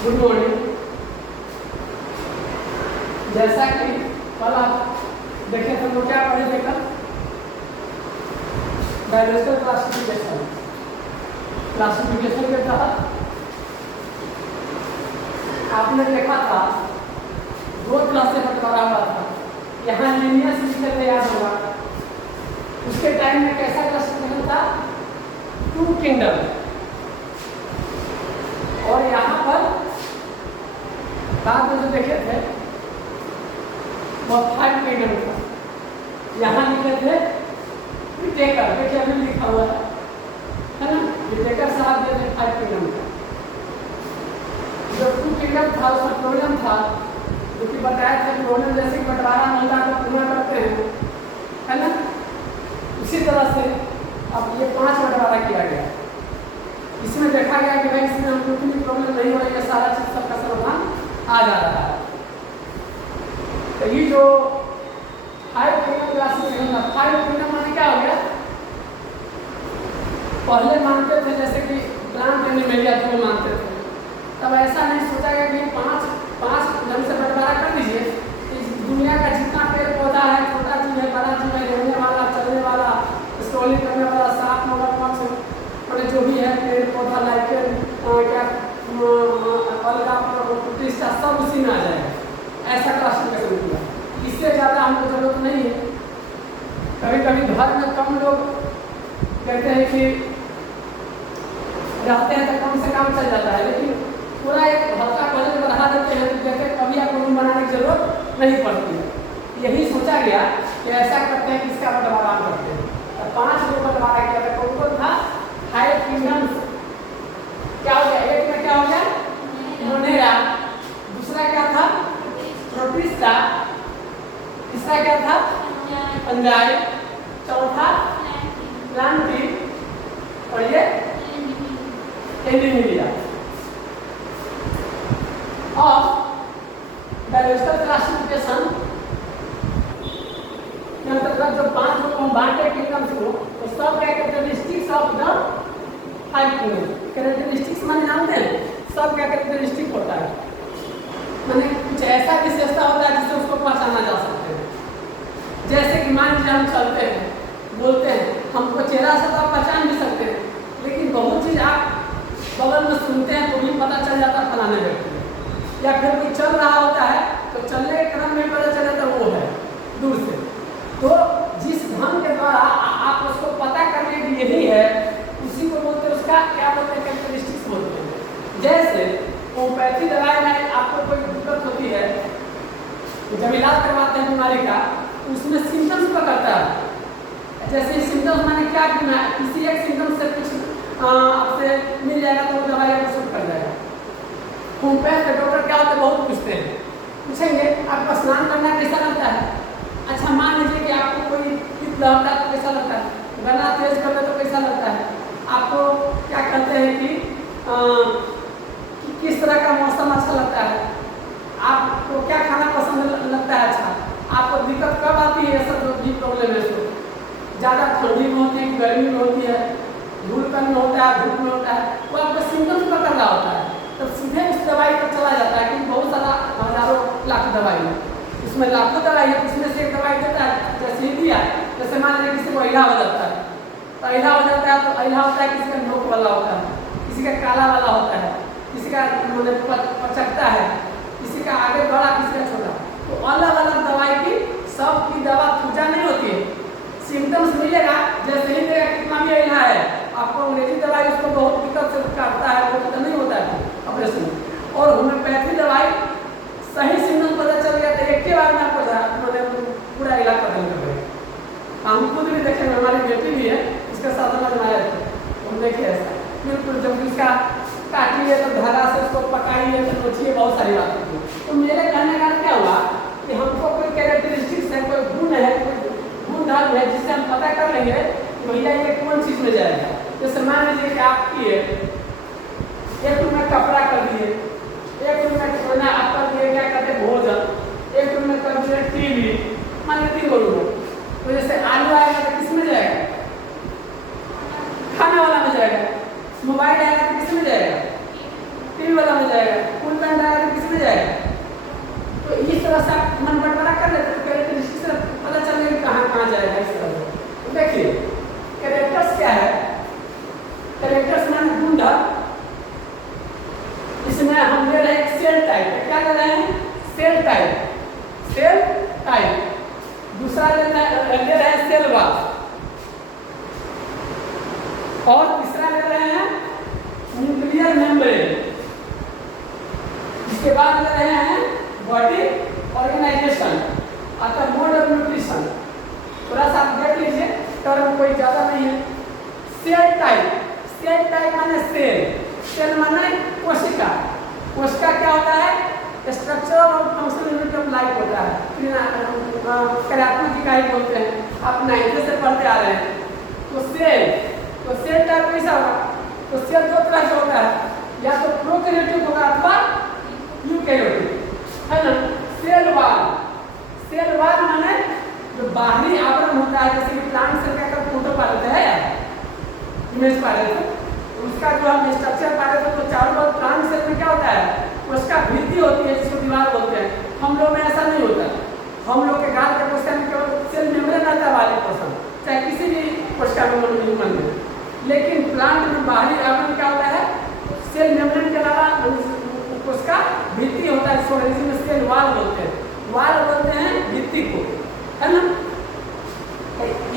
Good morning. जैसा कि कल आप देखे थे, वो क्या पढ़े थे कल? Dimensional classification. क्लासिफिकेशन के तहत आपने देखा था दो क्लास से बंटवारा हुआ था। यहाँ लीनियर सिस्टम याद होगा, उसके टाइम में कैसा क्लासिफिकेशन था? Two kingdom. और यहाँ पर बाद में जो देखे थे वो 5 किंगडम था। यहाँ लिखे थे विटेकर, देखिए अभी लिखा हुआ है ना, विटेकर साहब दिए थे 5 किंगडम का। जो 2 किंगडम था उसमें प्रॉब्लम था, जो कि बताया था प्रॉब्लम जैसे बंटवारा मुद्दा का पूरा करते हैं, है ना। उसी तरह से अब ये 5 बंटवारा किया गया। इसमें देखा गया कि भाई इसमें हमको इतनी प्रॉब्लम नहीं हो रही है, सारा चीज सबका समाधान आ जा रहा है। तो ये जो 5 किंगडम क्लासिफिकेशन था, 5 किंगडम माने क्या हो गया? पहले मानते थे जैसे कि प्लांट एनिमलिया को मानते थे, तब ऐसा नहीं सोचा गया कि 5 ढंग से बंटवारा कर दीजिए। इस दुनिया का जितना पेड़ पौधा है, छोटा चीज है, बड़ा चीज है, रहने वाला, चलने वाला, स्क्रॉलिंग करने वाला, 7 मगर 5 मैंने जो भी है पेड़ पौधा लाइकेन क्या अलगा प्रतिष्ठा सब उसी में आ जाएगा। ऐसा क्लासिफिकेशन किया। इससे ज़्यादा हमको जरूरत नहीं है। कभी कभी घर में कम लोग कहते हैं कि रहते हैं तो कम से कम चल जाता है, लेकिन पूरा एक हल्का बजट बढ़ा देते हैं तो कहते हैं कभी आपको रूम बनाने की जरूरत नहीं पड़ती है। यही सोचा गया कि ऐसा करते हैं कि इसका बंटवारा करते हैं। 5 लोग बंटवारा किया था। कौन कौन था? 5 किंगडम्स। क्या हो गया? एक में क्या हो गया? मोनेरा। दूसरा क्या था? प्रोटिस्टा। तीसरा क्या था? पंजाई। चौथा प्लांटी। और ये एनिमिलिया। और डायमेंशनल क्लासिफिकेशन के अंतर्गत जो 5 लोग हम बांटे किंगडम्स को, तो सब characteristics of the 5 kingdom. Characteristics माने जानते हैं? सब क्या कैरेक्टरिस्टिक होता है, माने कुछ ऐसा विशेषता होता है जिससे उसको पहचाना जा सकते हैं। जैसे कि मान लीजिए हम चलते हैं, बोलते हैं, हमको चेहरा से तो आप पहचान भी सकते हैं, लेकिन बहुत चीज़ आप बगल में सुनते हैं तो भी पता चल जाता है फलाने व्यक्ति। या फिर कोई चल रहा होता है तो चलने के क्रम में पता चल जाता वो है दूर से। तो जिस ढंग के द्वारा आप उसको पता कर लिए कि यही है, उसी को बोलते हैं, उसका क्या बोलते हैं? कैरेक्टरिस्टिक्स बोलते हैं। जैसे होम्योपैथी दवाई में आपको कोई दिक्कत होती है, जब इलाज करवाते हैं बीमारी का, उसमें सिम्टम्स पकड़ता है। जैसे सिम्टम्स माने क्या करना है, किसी एक सिम्टम्स से कुछ आपसे मिल जाएगा तो वो दवाई आपको सूट कर जाएगा। होम्योपैथ के डॉक्टर क्या होते हैं? बहुत पूछते हैं, पूछेंगे आपको स्नान करना कैसा लगता है? अच्छा मान लीजिए कि आपको कोई पित्त लगता है तो कैसा लगता है? गला तेज कर ले तो कैसा लगता है? आपको क्या कहते हैं कि किस तरह का मौसम अच्छा लगता है? आपको क्या खाना पसंद लगता है? अच्छा आपको दिक्कत कब आती है? सब जो भी प्रॉब्लम है उसको ज़्यादा ठंडी में होती है, गर्मी में होती है, धूलकन में होता है, धूप में होता है, वो आपको सिम्टम्स पकड़ रहा होता है। तो सीधे उस दवाई पर चला जाता है कि बहुत सारा हजारों लाख दवाई है, उसमें लाखों दवाई है, उसमें से एक दवाई देता है। जैसे ही दिया, जैसे मान लीजिए किसी को अहिला हो जाता है, तो अहिला हो जाता है, तो अहिला होता है किसी का नोक वाला होता है, किसी का काला वाला होता है, किसी का मतलब पचकता है, किसी का आगे बड़ा, किसी का छोटा। तो अलग अलग दवाई की सबकी दवा पूजा नहीं होती है। सिम्टम्स मिलेगा, जैसे ही देगा कितना भी अहिला है, आपको अंग्रेजी दवाई उसको बहुत दिक्कत से काटता है, वो तो नहीं होता है ऑपरेशन। और होम्योपैथी दवाई सही सिम्टम पता चल गया तो एक के बार में आपको मतलब पूरा इलाज खत्म कर देगा। हम खुद भी देखेंगे, हमारी बेटी भी है, उसके साथ में आए थे, हम देखे ऐसा बिल्कुल। जब उसका काटी है तो धारा से उसको पकाई है तो सोचिए बहुत सारी बात होती है। तो मेरे कहने का क्या हुआ कि हमको कोई कैरेक्टरिस्टिक्स है, कोई गुण है, कोई गुण धर्म है, जिससे हम पता कर लेंगे कि भैया ये कौन चीज़ में जाएगा। जैसे मान लीजिए कि आपकी है, एक रूम में कपड़ा कर दिए, एक रूम में खाना आप कर दिए, क्या कहते हैं भोजन, एक रूम में कर दिए टीवी, मान लीजिए 3 रूम। तो जैसे आलू आएगा तो किस में जाएगा? खाने वाला में जाएगा। मोबाइल आएगा तो किस में जाएगा? टीवी वाला में जाएगा, फुल पैंट आएगा तो किस में जाएगा। तो इस तरह से आप मन बंटवारा कर लेते तो कैरेक्टरिस्टिक से पता चलेगा कि कहाँ कहाँ जाएगा इस तरह से। तो देखिए कैरेक्टर्स क्या है, कैरेक्टर्स माने गुणधर्म। इसमें हम ले रहे हैं सेल टाइप, क्या ले रहे हैं सेल टाइप, सेल टाइप। दूसरा ले रहे हैं सेल वाल, और तीसरा ले रहे हैं न्यूक्लियर मेम्ब्रेन। इसके बाद ले रहे हैं बॉडी ऑर्गेनाइजेशन, अतः मोड ऑफ न्यूट्रिशन। थोड़ा सा आप देख लीजिए, टर्म कोई ज्यादा नहीं है। सेल टाइप, सेल टाइप माने सेल, सेल माने कोशिका। कोशिका क्या होता है, स्ट्रक्चर और फंक्शनल यूनिट ऑफ लाइफ होता है, कार्यात्मक इकाई बोलते हैं, आप 9th से पढ़ते आ रहे हैं। तो सेल टाइप कैसा होगा, तो सेल दो तरह से होता है, या तो प्रोकैरियोटिक होगा अथवा यूकैरियोटिक, है ना। सेल वाल माने जो बाहरी आवरण होता है, जैसे कि प्लांट सेल का फोटो पा लेते हैं, इमेज पा लेते हैं, उसका जो हम स्ट्रक्चर पा लेते हैं, तो चारों ओर प्लांट सेल में क्या होता है, उसका भित्ति होती है जिसको दीवार बोलते हैं। हम लोग में ऐसा नहीं होता, हम लोग के गाल के कोशिका में केवल सेल मेम्ब्रेन रहता है वाली पोषण, चाहे किसी भी कोशिका में ह्यूमन में। लेकिन प्लांट में बाहरी आवरण क्या होता है, सेल मेम्ब्रेन के अलावा उसका भित्ति होता है, जिसमें सेल वाल बोलते हैं, वाल बोलते हैं भित्ति को, है ना।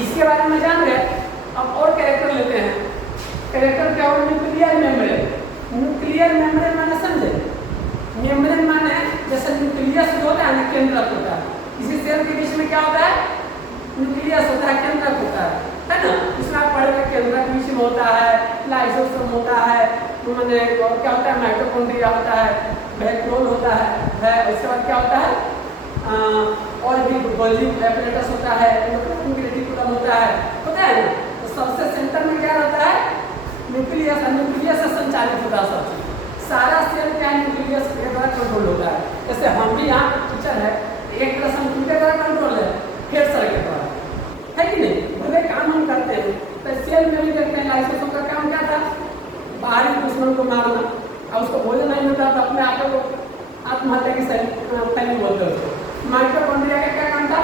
इसके बारे में जान गए। अब और कैरेक्टर लेते हैं। कैरेक्टर क्या होगा, न्यूक्लियर मेम्ब्रेन। न्यूक्लियर मेम्ब्रेन माने समझे, मेम्ब्रेन माने जैसे न्यूक्लियस जो होता है ना, केंद्रक होता है, इसी सेल के बीच में क्या होता है, न्यूक्लियस होता है, केंद्रक होता है ना। इसमें आप पढ़ेंगे केंद्रक बीच में होता है, लाइसोसोम होता है, तो मैंने और क्या होता है, माइटोकॉन्ड्रिया होता है, वैक्यूल होता है। उसके बाद क्या होता है, और भी गोल्गी एपरेटस होता है, रेटिकुलम होता है ना। तो सबसे सेंटर में क्या रहता है, न्यूक्लियस। न्यूक्लियस से संचालित होता है सब चीज, सारा सेल क्या न्यूक्लियस के द्वारा कंट्रोल होता है। जैसे हम भी यहाँ टीचर है, एक तरह से हम किसके द्वारा कंट्रोल है, हेड सर के द्वारा, है कि नहीं। भले काम हम करते हैं, तो सेल में भी देखते हैं लाइसोसोम का काम क्या था, बाहरी दुश्मन को मारना, और उसको भोजन नहीं मिलता तो अपने आप को आत्महत्या की फैली बोलते हैं उसको। माइटोकॉन्ड्रिया का क्या काम था,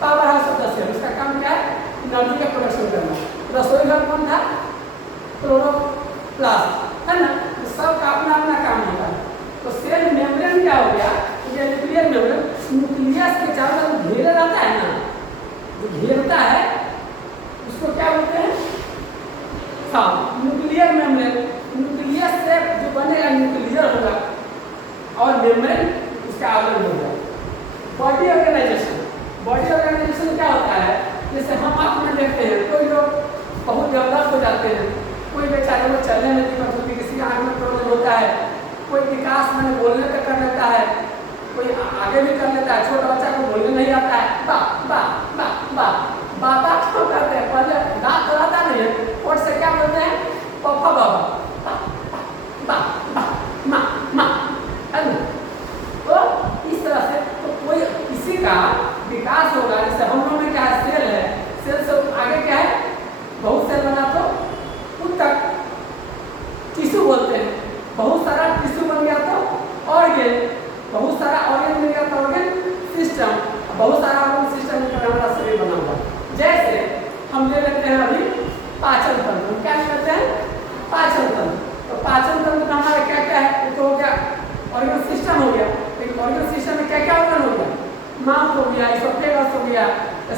power house of the cell, उसका काम क्या है, एनर्जी का प्रोडक्शन करना। रसोई घर कौन था, क्लोरोप्लास्ट, है ना। सबका अपना अपना काम होता है। तो सेल मेम्ब्रेन क्या हो गया, ये न्यूक्लियर मेम्ब्रेन न्यूक्लियस के चारों तरफ घेरे रहता है ना, जो घेरता है उसको क्या बोलते हैं, हाँ न्यूक्लियर मेम्ब्रेन। न्यूक्लियस से जो बनेगा न्यूक्लियर होगा और मेम्ब्रेन उसका आवरण होगा। बॉडी ऑर्गेनाइजेशन, बॉडी ऑर्गेनाइजेशन क्या होता है, जैसे हम आप में देखते हैं कोई लोग बहुत डेवलप हो जाते हैं, कोई बेचारे को चलने में दिक्कत होती है, किसी का आँख में प्रॉब्लम होता है, कोई विकास मैंने बोलने तक कर लेता है, कोई आगे भी कर लेता है। छोटा बच्चा को बोलने नहीं आता है, बा बा बा बा बाबा क्यों करते हैं, पहले दांत तो आता नहीं है, और से क्या बोलते हैं, पप्पा बाबा, बा बा बा मा मा, है ना। तो इस तरह से तो कोई किसी का विकास होगा। जैसे हम लोगों में क्या है, सेल है, सेल से आगे क्या है, बहुत सेल बना तो उन तक टिश्यू बोलते हैं, बहुत सारा टिश्यू बन गया तो ऑर्गन, बहुत सारा ऑर्गन बन गया तो ऑर्गन सिस्टम, बहुत सारा ऑर्गन सिस्टम मिलकर हमारा शरीर बना हुआ। जैसे हम ले लेते हैं अभी पाचन तंत्र, क्या कहते हैं, पाचन तंत्र। तो पाचन तंत्र में हमारा क्या क्या है, तो हो गया ऑर्गन सिस्टम हो गया। लेकिन ऑर्गन सिस्टम में क्या क्या ऑर्गन हो गया, माउथ हो गया, इसोफेगस हो गया,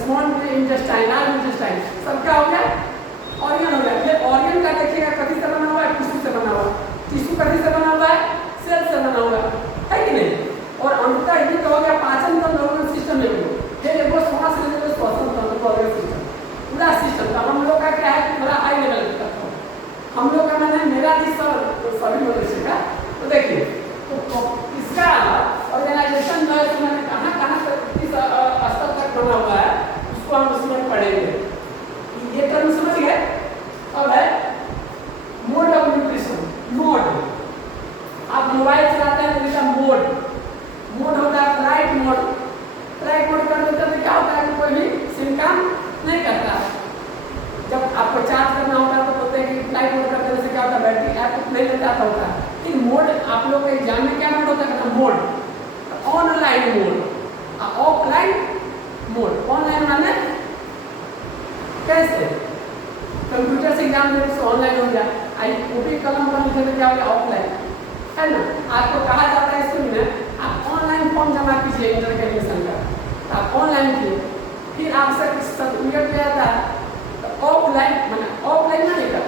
स्मॉल इंटेस्टाइन, लार्ज इंटेस्टाइन, सब क्या हो गया, ऑर्गन हो गया। ये ऑर्गन का देखिएगा कथी से बना हुआ है, टिश्यू से बना हुआ है। टिश्यू कथी से बना हुआ है, सेल से बना हुआ है कि नहीं। और अंततः ये तो हो गया पाचन तंत्र, ऑर्गन सिस्टम में फिर एक श्वास लेने में श्वसन तंत्र, ऑर्गन सिस्टम, पूरा सिस्टम। तो हम लोग का क्या है, थोड़ा हाई लेवल तक हम लोग का मैंने मेरा भी सभी मनुष्य का। तो देखिए तो इसका ऑर्गेनाइजेशन जो है, तो मैंने कहाँ तक इस स्तर तक बना हुआ है, उसको हम उसमें पढ़ेंगे। ये टर्म समझ गए। अब है मोड ऑफ न्यूट्रिशन। मोड, आप मोबाइल चलाते हैं तो इसका मोड होता है फ्लाइट मोड। फ्लाइट मोड करने से क्या होता है कि कोई भी सिम काम नहीं करता। जब आपको चार्ज करना होता है तो बोलते हैं कि फ्लाइट मोड कर देने से क्या होता है, बैटरी ऐप नहीं लेता होता है। इन मोड आप लोग के एग्जाम में क्या मोड होता है ना, mode, online mode, offline mode. Online माने कैसे, कंप्यूटर से एग्जाम देने से ऑनलाइन हो गया, आई कॉपी कलम पर लिखे तो क्या हो गया ऑफलाइन, है ना। आपको कहा जाता है स्कूल में आप ऑनलाइन फॉर्म जमा कीजिए इंटर के एडमिशन का, आप ऑनलाइन किए, फिर आपसे सर्टिफिकेट ले आता है, तो ऑफलाइन मैंने ऑफलाइन ना लेकर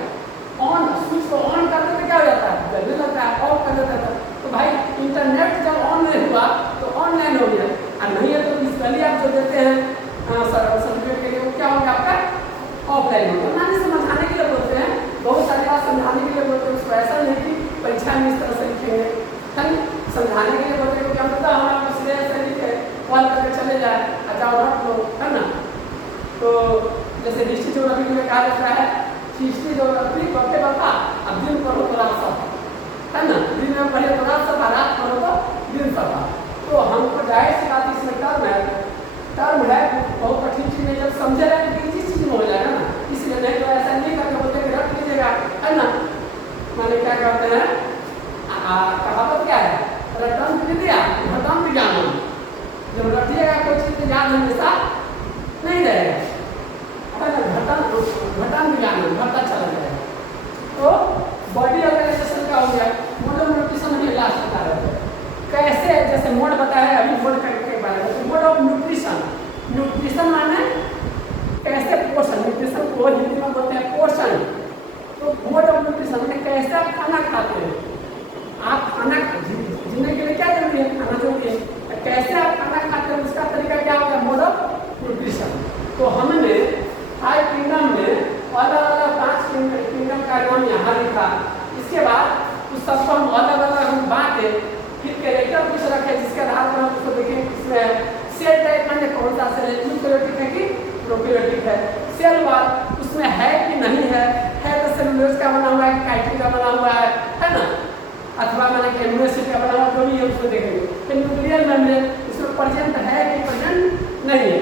ऑन स्विच को ऑन कर देते क्या हो जाता है, जल्दी लगता है, ऑफ कर देता था। तो भाई इंटरनेट जब ऑन नहीं हुआ तो ऑनलाइन हो गया, और नहीं है तो फिजिकली आप जो देते हैं सर्टिफिकेट के लिए वो क्या होगा आपका ऑफलाइन होगा। माने समझाने के लिए बोलते हैं, बहुत सारी बात समझाने के लिए बोलते हैं, उसको ऐसा नहीं कि परीक्षा में इस तरह से लिखेंगे, है समझाने के लिए बोलते हैं, क्योंकि हम पता हमारा कुछ ऐसे लिखे कॉल करके चले जाए, अच्छा रख लो, है ना। तो जैसे हिस्ट्री ज्योग्राफी में कहा जाता है, हिस्ट्री ज्योग्राफी पढ़ते पढ़ता अब दिन पढ़ो तो रात सफा, है ना, दिन में पढ़े तो रात सफा, रात पढ़ो तो दिन सफा। तो हमको जाहिर सी बात इसमें टर्म है बहुत कठिन चीज नहीं, जब समझे रहे तो किसी चीज में हो जाएगा ना, इसलिए नहीं तो ऐसा नहीं करके बोलते कि रख लीजिएगा, है ना। माने क्या कहते हैं, कहावत क्या है, रटन विद्या घटम विज्ञान, जब रटिएगा कोई चीज याद हमेशा नहीं रहेगा, है ना, घटन विज्ञान घटता चला जाएगा। तो बॉडी ऑर्गेनाइजेशन का हो गया, मोड ऑफ न्यूट्रिशन में लास्ट बता रहे थे कैसे, जैसे मोड बताया अभी मोड के बारे में, मोड ऑफ न्यूट्रिशन, न्यूट्रिशन माने कैसे पोषण, न्यूट्रिशन को हिंदी में बोलते हैं पोषण। तो मोड ऑफ न्यूट्रिशन में कैसे आप खाना खाते हैं, आप खाना जीने के लिए क्या जरूरी है, खाना जरूरी है, कैसे आप खाना खाते हैं उसका तरीका क्या होगा, मोड ऑफ न्यूट्रिशन। तो हमने 5 किंगडम में अलग अलग 5 किंगडम का नाम यहाँ लिखा, इसके बाद उस सबको हम अलग अलग हम बांटे, फिर कैरेक्टर कुछ रखे जिसके आधार पर हम उसको देखें इसमें सेल टाइप माने कौन सा सेल है, यूकेरियोटिक है कि प्रोकैरियोटिक है, सेल वाल उसमें है कि नहीं है तो सेलुलोज का बना हुआ है, काइटिन का बना हुआ है ना, अथवा मैंने एमिनो एसिड का बना हुआ जो भी है उसको देखेंगे। फिर न्यूक्लियर मेम्ब्रेन इसमें प्रेजेंट है कि प्रेजेंट नहीं है।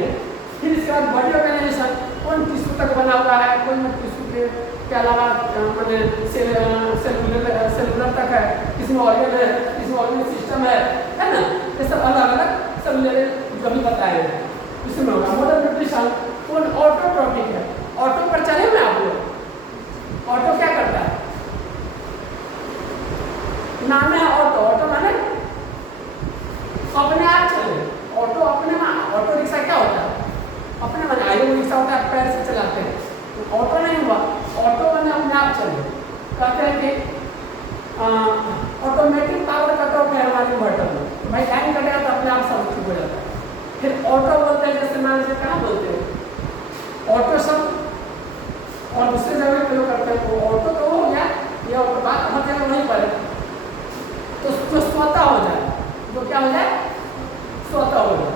फिर इसके बाद बॉडी ऑर्गेनाइजेशन कौन टिश्यू तक बना हुआ है, कौन टिश्यू के अलावा मैंने सेलुलर तक है, किसमें ऑर्गन है, किसमें ऑर्गन सिस्टम है ना, ये सब अलग अलग सब जो भी बताए हैं इसमें होगा। मोड ऑफ न्यूट्रिशन कौन ऑटोट्रॉपिक है, ऑटो पर चले में आप लोग, ऑटो क्या करता है, नाम है ऑटो, ऑटो माने अपने आप चले, ऑटो अपने में, ऑटो रिक्शा क्या होता है अपने माने, आयो रिक्शा होता है पैर से चलाते हैं, तो ऑटो नहीं हुआ, ऑटो माने अपने आप चले। कहते हैं कि ऑटोमेटिक पावर कट ऑफ है हमारे इन्वर्टर में, तो भाई लाइन कटेगा तो अपने आप सब ठीक हो जाता है। फिर ऑटो बोलते हैं, जैसे मान लीजिए कहाँ बोलते हैं ऑटो सब और दूसरे जगह प्रयोग करते हैं, तो ऑटो तो हो गया, ये ऑटो बात हर जगह वहीं पर है, तो जो स्वतः हो जाए, जो क्या हो जाए स्वतः हो जाए।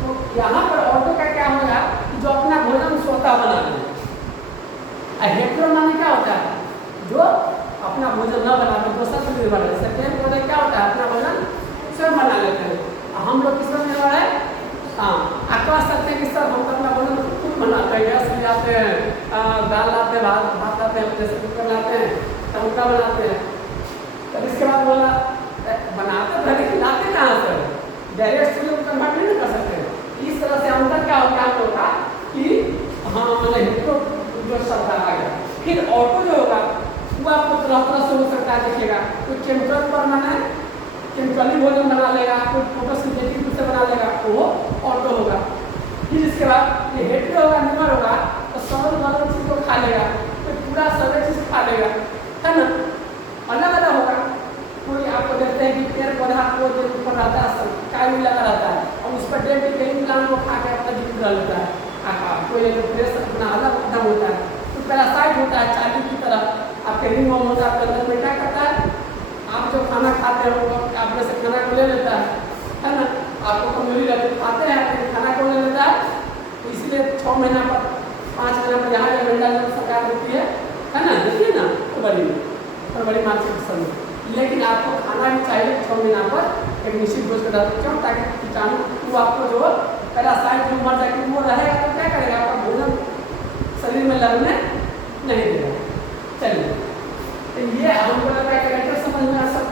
तो यहाँ पर ऑटो का क्या होगा, जो अपना भोजन स्वतः बना ले। हेट्रो माने क्या होता है, जो अपना भोजन न बना कर दूसरा से निर्भर है। सेकेंड पौधे क्या होता है, अपना भोजन स्वयं बना लेते हैं। हम लोग किस पर निर्भर है, हाँ आप कह सकते हैं कि सर हम अपना भोजन खुद बनाते हैं, गैस ले जाते हैं, दाल लाते हैं, भात लाते हैं, प्रेशर कुकर लाते हैं, टमका बनाते हैं। तब इसके बाद बोला बनाते थे लेकिन लाते कहाँ से, डायरेक्ट चूल्हे को कन्वर्ट नहीं कर सकते। इस तरह से अंतर क्या होगा आप लोग का कि हाँ मतलब हेट्रो जो शब्द आ गया। फिर ऑटो जो होगा वो आपको तरह तरह से हो सकता है, देखिएगा कोई केमिकल पर माना केमिकली भोजन बना लेगा, कोई फोटोसिंथेटिक रूप से बना लेगा, तो वो ऑटो होगा। फिर इसके बाद ये हेट्रो होगा, न्यूमर होगा, तो सरल वाला चीज़ को खा लेगा, कोई पूरा सरल चीज़ खा लेगा, है ना, अलग अलग होगा। कोई आपको देखते हैं कि पेड़ पौधा को जो ऊपर रहता है काई लगा रहता है और उस पर डेट कहीं प्लांट को खा के अपना जीवित रह लेता है। कोई फ्रेश अपना अलग एकदम होता है, तो पैरासाइट होता है चालू की तरह। आपके रिंग होम होता है, आपके अंदर में क्या करता है, आप जो खाना खाते हैं वो अपने से खाना को ले लेता है ना। आपको कमजोरी रहती खाते हैं फिर खाना को ले लेता है, तो इसलिए 6 महीना पर 5 महीना पर यहाँ पे मंडल सरकार देती है ना, देखिए ना तो बड़ी मानसिक समझ। लेकिन आपको खाना भी चाहिए 6 महीना पर एक निश्चित डोज का, क्यों, ताकि कीटाणु वो आपको जो पैरासाइट जो मर जाएगी वो रहेगा तो क्या करेगा, आपका भोजन शरीर में लगने नहीं देगा। चलिए, तो ये हमको लगा कि समझ में आ सकता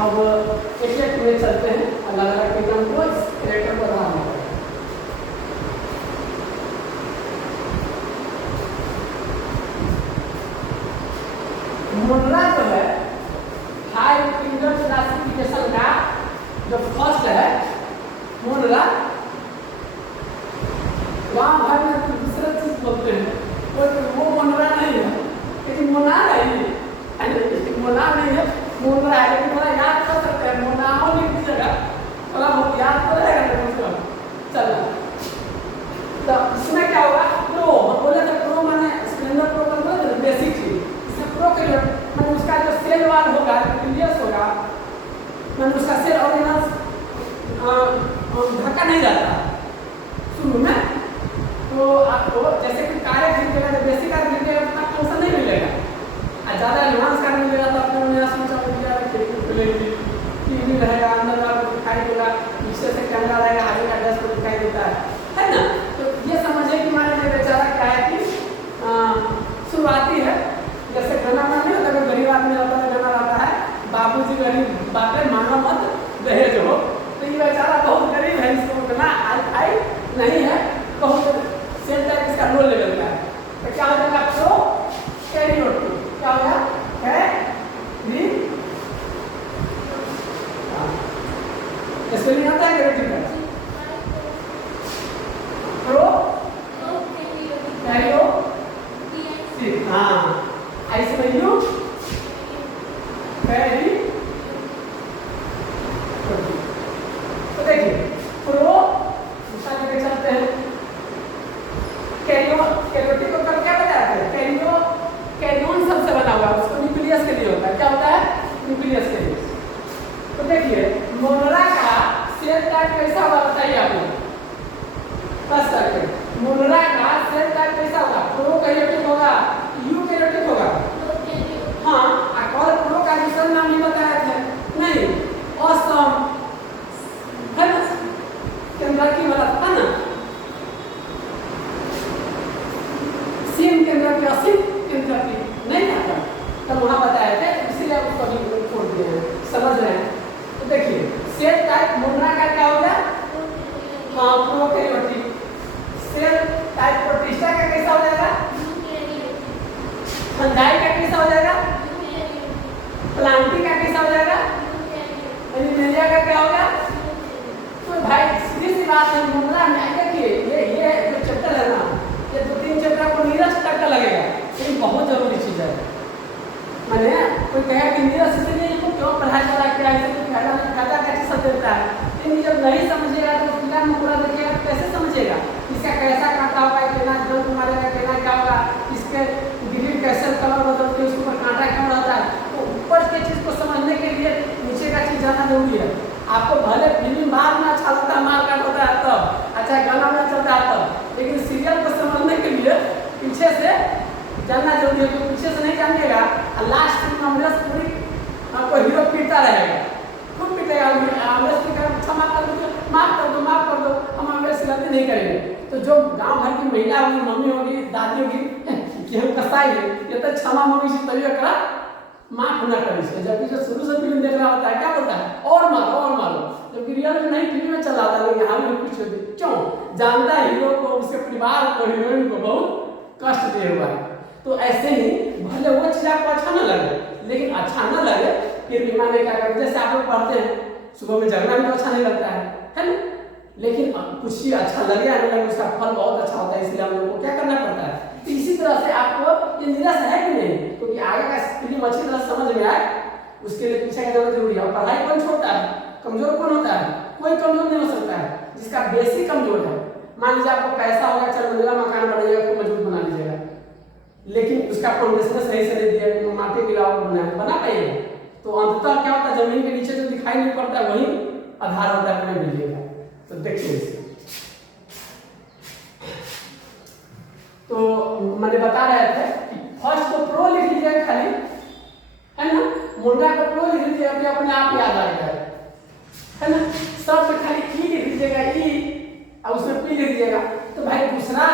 अब एक में चलते हैं, अलग अलग एकदम को कैरेक्टर को बनाना होगा। मुन्ना जो है 5 फिंगर क्लासिफिकेशन का जो फर्स्ट है मुन्ना, गाँव भर में दूसरे चीज बोलते हैं, वो मुन्ना नहीं है, लेकिन मुन्ना नहीं है, मुन्ना नहीं है, मुन्ना है, लेकिन थोड़ा याद कर सकते हैं, मुन्ना हो नहीं की जगह थोड़ा बहुत याद तो रहेगा उसको। चलो तो इसमें क्या होगा, प्रो बोले तो प्रो माने स्प्लेंडर प्रो का बेसिक चीज, इसमें प्रो के मैंने उसका जो सेल वाल होगा प्रीवियस होगा, मैंने उसका सेल ऑर्डिनल धक्का नहीं जाता शुरू में, तो आपको जैसे कि कार्य खरीदेगा जब बेसिक कार्य खरीदेगा उतना फंक्शन नहीं मिलेगा, और ज़्यादा एडवांस कार्य मिलेगा तो अपने नया सोचा टीवी रहेगा, अंदर आपको दिखाई देगा, पीछे से कैमरा रहेगा, आगे का डैशबोर्ड दिखाई देता है ना। तो ये समझिए कि मान लीजिए बेचारा क्या है कि शुरुआती है, जैसे गाना नहीं होता, कोई गरीब आदमी होता है गाना आता है, बाबूजी गरीब बातें मांगो मत दहेज हो, तो ये बेचारा बहुत गरीब है, इसको उतना आई नहीं है, बहुत सेल टाइप इसका लो लेवल का है, तो क्या हो जाएगा प्रो कैरियोटी, क्या होगा है भी इसको नहीं आता है कैरियोटी का प्रो कैरियोटी, हाँ ऐसे में यू कैरी, तो देखिए प्रो दूसरा लेके चलते हैं, कैरियोटिक को क्या बताया था, कैरियन सबसे बना हुआ है, उसको न्यूक्लियस के लिए होता है, क्या होता है न्यूक्लियस के लिए। तो देखिए मोनरा का सेल टाइप कैसा होगा बताइए आप लोग, बस करके मोनरा का सेल टाइप कैसा होगा, प्रो कैरियोटिक होगा यू कैरियोटिक होगा, हाँ और प्रो का दूसरा नाम नहीं बताया था, नहीं ऑसम है ना, केंद्र की वाला था ना, सीम केंद्र की असीम केंद्र की नहीं था, तब वहां बताए थे, इसीलिए उसको अभी छोड़ दिए हैं, समझ रहे हैं। तो देखिए सेल टाइप मोनरा का क्या हो गया, हाँ प्रोकैरियोटिक, सेल टाइप प्रोटिस्टा का कैसा हो जाएगा, फंजाई का कैसा हो जाएगा, प्लांटी का कैसा हो जाएगा, एनिमेलिया का क्या होगा। तो भाई सीधी सी बात है, मोनरा में देखिए ये जो चैप्टर है ना, ये 2-3 चैप्टर को नीरज तक का लगेगा, लेकिन बहुत जरूरी चीज है। मैंने कोई कहा कि नीरज इसलिए इसको क्यों पढ़ाया जा रहा है, क्या इससे फायदा कैसे सब देता है, लेकिन जब नहीं समझेगा तो फिलहाल में पूरा देखिएगा कैसे समझेगा, इसका कैसा कांटा होगा, कितना जंप मारेगा, कितना क्या होगा, इसके ग्रिड कैसे कलर बदलते हैं, उसके ऊपर कांटा क्यों रहता है, तो ऊपर की चीज को समझने के लिए नीचे का चीज जानना जरूरी है। आपको भले फिल्म बाद में अच्छा लगता है, मार काट होता है तब, अच्छा गाना में चलता है तब, लेकिन सीरियल को समझने के लिए पीछे से जानना जरूरी है, तो पीछे से नहीं जानिएगा और लास्ट में अमरेश पूरी आपको हीरो पीटता रहेगा, खूब पीटेगा, अमरेश की क्षमा कर दो, माफ कर दो, माफ कर दो, हम अमरेश गलती नहीं करेंगे। तो जो गांव भर की महिला होगी, मम्मी होगी, दादी होगी, कि हम कसाई है, ये तो क्षमा मम्मी से तभी करा माफ न करी से, जबकि जो शुरू से फिल्म देख रहा होता है क्या बोलता है और मारो, जबकि रियल में नहीं फिल्म में चला था, लेकिन हम कुछ क्यों जानता है हीरो को, उसके परिवार को, हीरोइन को बहुत कष्ट दिए हुआ है। तो ऐसे ही भले वो चीज आपको अच्छा न लगे, लेकिन अच्छा न लगे फिर भी माने क्या करते, जैसे आप लोग पढ़ते हैं सुबह में जगना भी तो अच्छा नहीं लगता है ना, लेकिन कुछ चीज अच्छा लगे या नहीं लगे उसका फल बहुत अच्छा होता है, इसलिए हम लोग को क्या करना पड़ता है। तो इसी तरह से आपको ये निराश है कि नहीं, क्योंकि आगे का फिल्म अच्छी तरह समझ में आए उसके लिए पीछे का जाना जरूरी है। और पढ़ाई कौन छोड़ता है, कमजोर कौन होता है, कोई कमजोर नहीं हो सकता है, जिसका बेसिक कमजोर है। मान लीजिए आपको पैसा होगा, चल मंजिला मकान बनाइएगा, खूब मजबूत बना लीजिएगा, लेकिन उसका फाउंडेशन सही से नहीं दिया, माटी गिराव बना पाइएगा, तो अंततः क्या होता है, जमीन के नीचे जो दिखाई नहीं पड़ता है वही आधार होता है पूरे बिल्डिंग का। तो देखिए तो मैंने बता रहे थे कि फर्स्ट को प्रो लिख लीजिएगा खाली, है ना, मुंडा को प्रो लिख लीजिएगा तो अपने आप याद आएगा, है ना, सब पे खाली ई लिख लीजिएगा, ई और उसमें पी लिख लीजिएगा। तो भाई दूसरा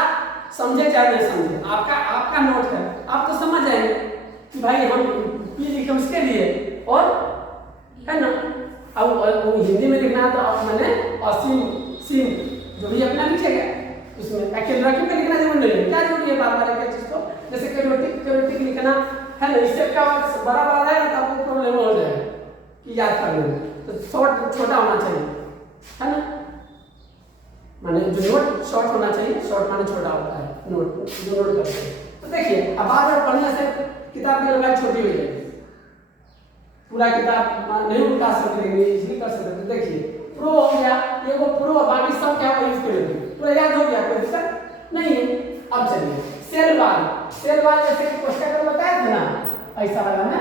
समझे चाहे नहीं समझे, आपका नोट है, आप तो समझ जाएंगे कि भाई हम पी लिखे उसके लिए और है ना। अब हिंदी में लिखना है तो अब मैंने असीम सीम जो भी अपना लिखेगा उसमें अकेले रख के लिखना जरूर नहीं है, क्या जरूरी है बार बार एक चीज को, जैसे क्योरेटिक लिखना है ना, इससे क्या बड़ा बड़ा रहेगा तो आपको प्रॉब्लम हो जाएगा कि याद करने में, तो शॉर्ट छोटा होना चाहिए, है ना। माने जो नोट शॉर्ट होना चाहिए, शॉर्ट माने छोटा होता है नोट, जो नोट करते हैं। तो देखिए अब बार बार पढ़ने से किताब की लंबाई छोटी हो जाएगी, पूरा किताब नहीं उल्टा सकते, इजीली कर सकते। तो देखिए प्रो हो गया, ये वो प्रो, बाकी सब क्या यूज करेंगे, पूरा याद हो गया, कोई दिक्कत नहीं है। अब चलिए सेल वाल जैसे कि क्वेश्चन में बताया था ना, ऐसा वाला ना